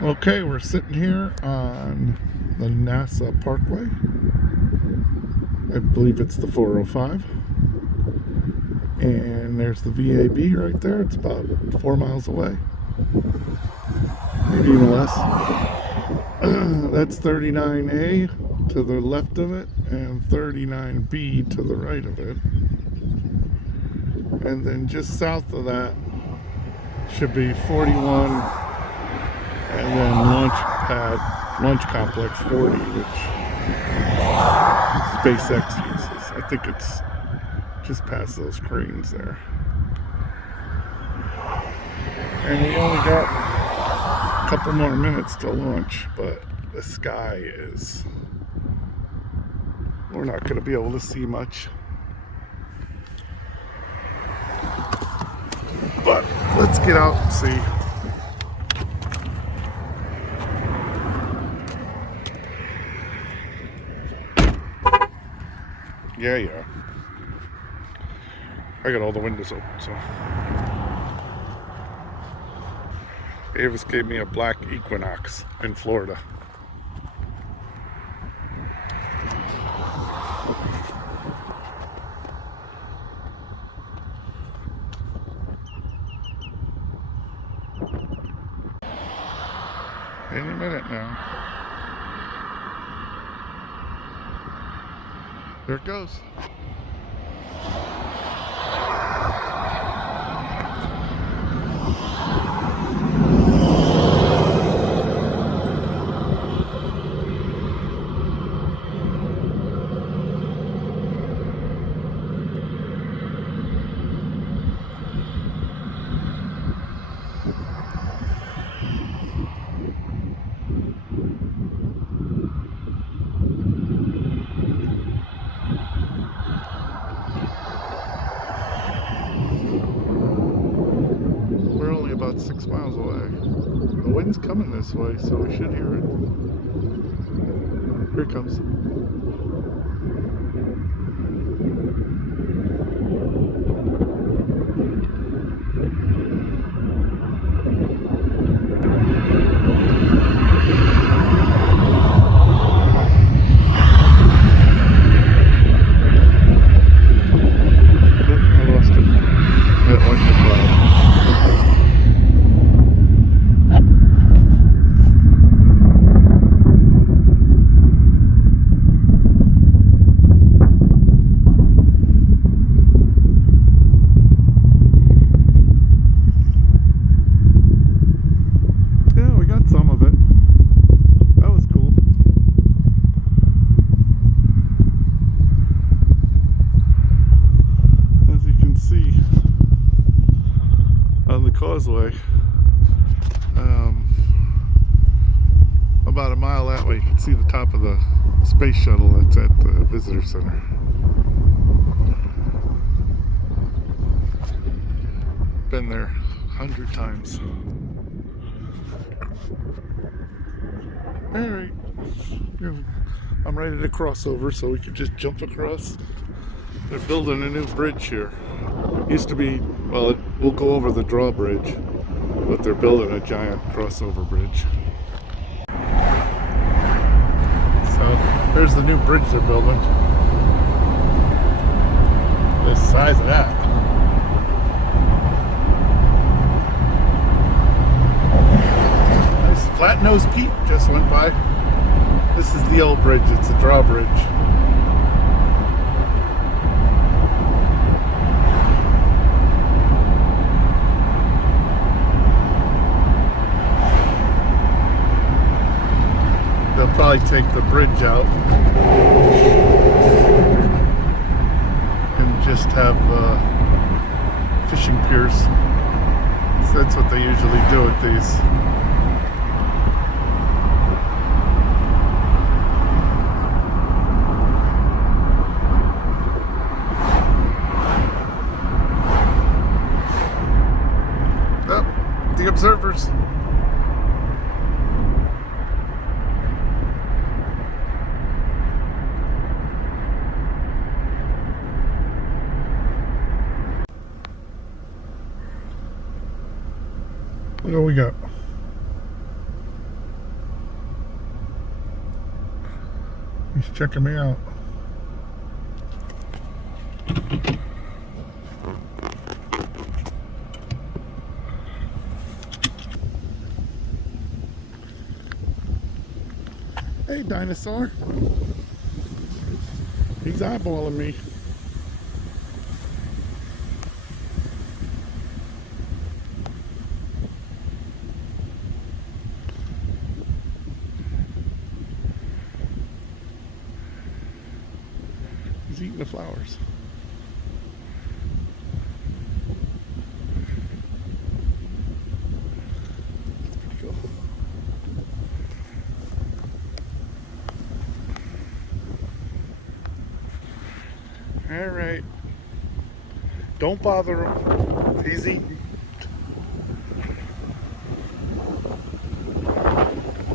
Okay, we're sitting here on the NASA Parkway. I believe it's the 405. And there's the VAB right there. It's about 4 miles away. Maybe even less. That's 39A to the left of it and 39B to the right of it. And then just south of that should be 41 and then Launch Complex 40, which SpaceX uses. I think it's just past those cranes there. And we only got a couple more minutes to launch, but the sky is... we're not going to be able to see much. But let's get out and see. Yeah. I got all the windows open, so. Avis gave me a black Equinox in Florida. Any minute now. There it goes. We're only about 6 miles away. The wind's coming this way, so we should hear it. Here it comes. I lost it. It went to cloud. Yeah, we got some of it. That was cool. As you can see on the Causeway, about a mile that way, you can see the top of the space shuttle that's at the visitor center. Been there 100 times. Alright, I'm ready to cross over so we can just jump across. They're building a new bridge here. Used to be, well, we'll go over the drawbridge, but they're building a giant crossover bridge. So there's the new bridge they're building. The size of that. Nice flat-nosed Pete just went by. This is the old bridge, it's a drawbridge. They'll probably take the bridge out and just have fishing piers. So that's what they usually do with these. Oh, the observers. What do we got? He's checking me out. Hey, dinosaur. He's eyeballing me. He's eating the flowers. That's pretty cool. All right. Don't bother him. Easy.